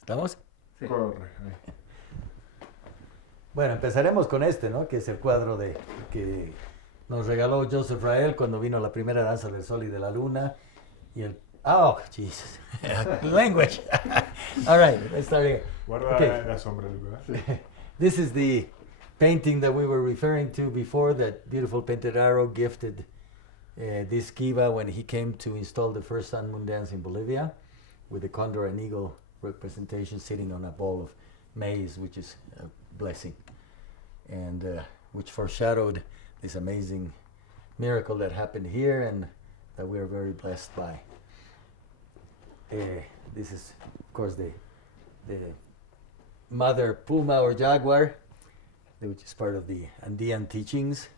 ¿Estamos? Sí. Corre. Ahí. Bueno, empezaremos con este, ¿no? Que es el cuadro que nos regaló Joseph Rael cuando vino la primera danza del sol y de la luna. Y el... Oh, Jesus. Language. All right, let's start again. Guarda Okay. la sombra, Luca. This is the painting that we were referring to before, that beautiful painted arrow gifted this Kiva when he came to install the first sun moon dance in Bolivia, with the condor and eagle representation sitting on a bowl of maize, which is a blessing, and which foreshadowed this amazing miracle that happened here and that we are very blessed by. This is, of course, the mother puma or jaguar, which is part of the Andean teachings.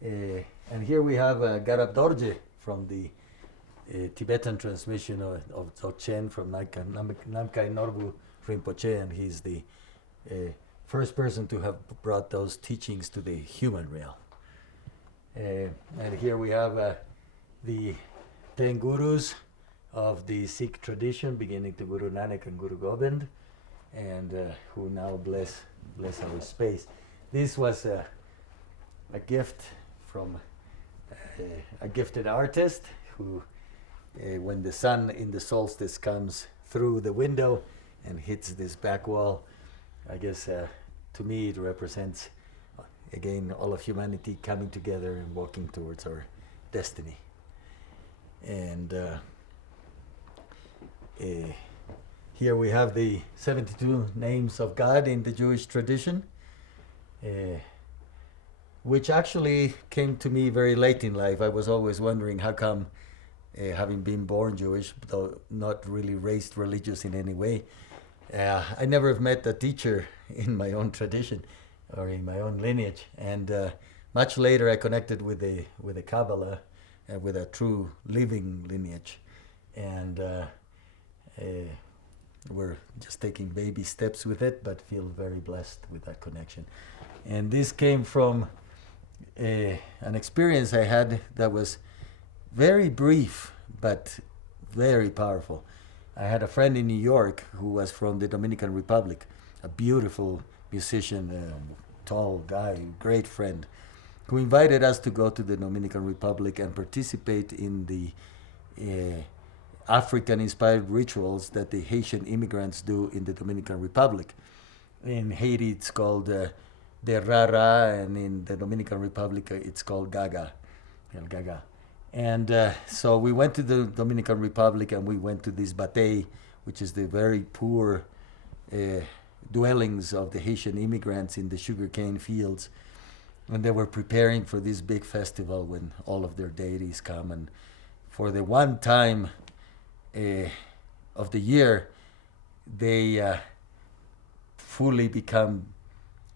And here we have Garab Dorje from the Tibetan transmission of Dzogchen from Namkhai Norbu Rinpoche, and he's the first person to have brought those teachings to the human realm. And here we have the 10 gurus of the Sikh tradition, beginning to Guru Nanak and Guru Gobind, and who now bless our space. This was a gift from a gifted artist who, when the sun in the solstice comes through the window and hits this back wall, I guess to me it represents again all of humanity coming together and walking towards our destiny. And here we have the 72 names of God in the Jewish tradition, which actually came to me very late in life. I was always wondering how come, having been born Jewish, though not really raised religious in any way, I never have met a teacher in my own tradition or in my own lineage. And much later I connected with the Kabbalah and with a true living lineage. And we're just taking baby steps with it, but feel very blessed with that connection. And this came from an experience I had that was very brief, but very powerful. I had a friend in New York who was from the Dominican Republic, a beautiful musician, tall guy, great friend, who invited us to go to the Dominican Republic and participate in the African-inspired rituals that the Haitian immigrants do in the Dominican Republic. In Haiti, it's called the Rara, and in the Dominican Republic, it's called Gaga, El Gaga. And so we went to the Dominican Republic, and we went to this batey, which is the very poor dwellings of the Haitian immigrants in the sugarcane fields. And they were preparing for this big festival when all of their deities come. And for the one time of the year, they fully become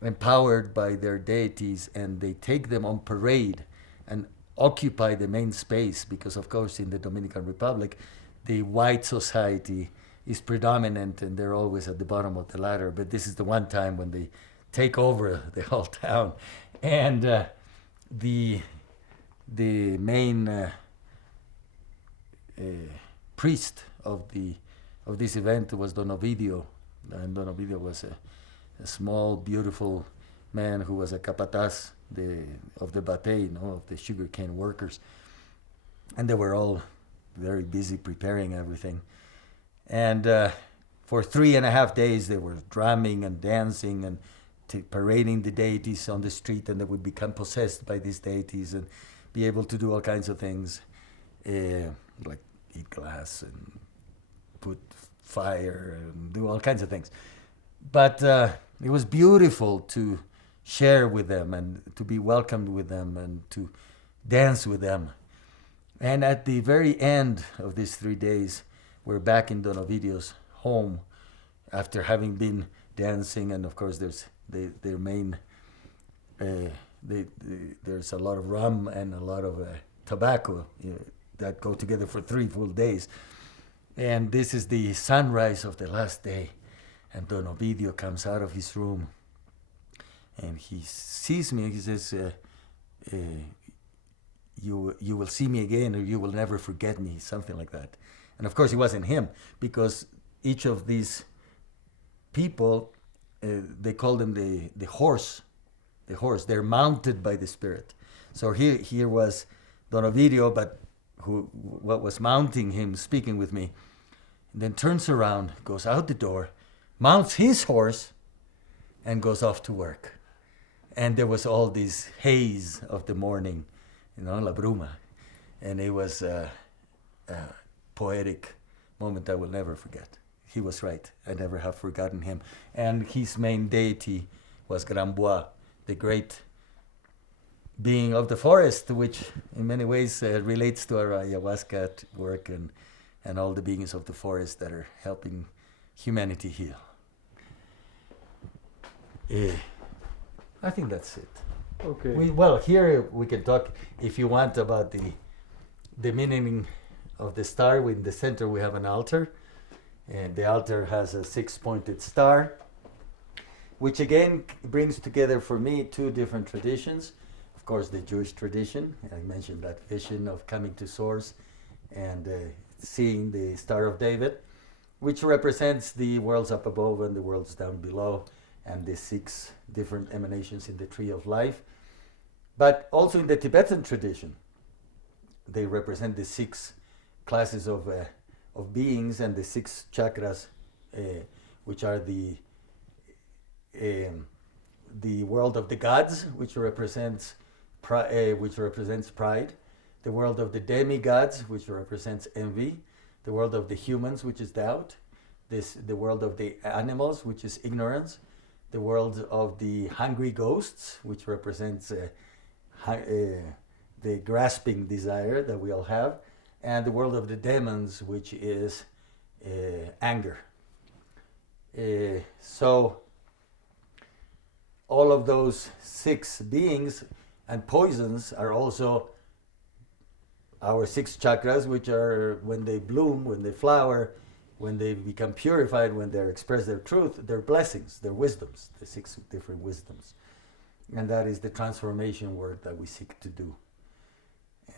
empowered by their deities, and they take them on parade and occupy the main space, because of course in the Dominican Republic the white society is predominant and they're always at the bottom of the ladder, but this is the one time when they take over the whole town. And the main priest of this event was Don Ovidio, and Don Ovidio was a small, beautiful man who was a capataz of the batey, of the sugarcane workers, and they were all very busy preparing everything. And for 3.5 days, they were drumming and dancing and parading the deities on the street, and they would become possessed by these deities and be able to do all kinds of things, like eat glass and put fire and do all kinds of things. But it was beautiful to share with them and to be welcomed with them and to dance with them. And at the very end of these 3 days, we're back in Don Ovidio's home after having been dancing, and of course there's their main there's a lot of rum and a lot of tobacco that go together for 3 full days. And this is the sunrise of the last day, and Don Ovidio comes out of his room and he sees me and he says, you will see me again, or you will never forget me, something like that. And of course it wasn't him, because each of these people, they call them the horse. The horse, they're mounted by the spirit. So here was Don Ovidio, but what was mounting him, speaking with me, and then turns around, goes out the door, mounts his horse, and goes off to work. And there was all this haze of the morning, la bruma. And it was a poetic moment I will never forget. He was right. I never have forgotten him. And his main deity was Grand Bois, the great being of the forest, which in many ways relates to our ayahuasca work and all the beings of the forest that are helping humanity heal. I think that's it. Okay. Here we can talk, if you want, about the meaning of the star. In the center we have an altar, and the altar has a 6-pointed star, which again brings together for me two different traditions. Of course, the Jewish tradition, I mentioned that vision of coming to source and seeing the Star of David, which represents the worlds up above and the worlds down below, and the 6 different emanations in the tree of life. But also in the Tibetan tradition, they represent the 6 classes of beings and the 6 chakras, which are the world of the gods, which represents pride, the world of the demigods, which represents envy, the world of the humans, which is doubt, the world of the animals, which is ignorance, the world of the hungry ghosts, which represents the grasping desire that we all have, and the world of the demons, which is anger. So all of those 6 beings and poisons are also our 6 chakras, which are, when they bloom, when they flower, when they become purified, when they express their truth, they're blessings, they're wisdoms, the 6 different wisdoms. And that is the transformation work that we seek to do.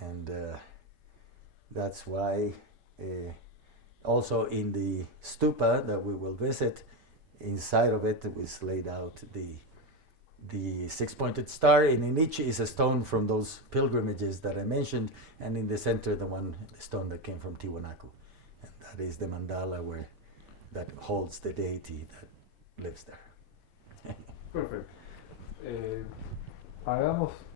And that's why also in the stupa that we will visit, inside of it was laid out the 6-pointed star, and in each is a stone from those pilgrimages that I mentioned, and in the center the stone that came from Tiwanaku, and that is the mandala that holds the deity that lives there. Perfect. Hagamos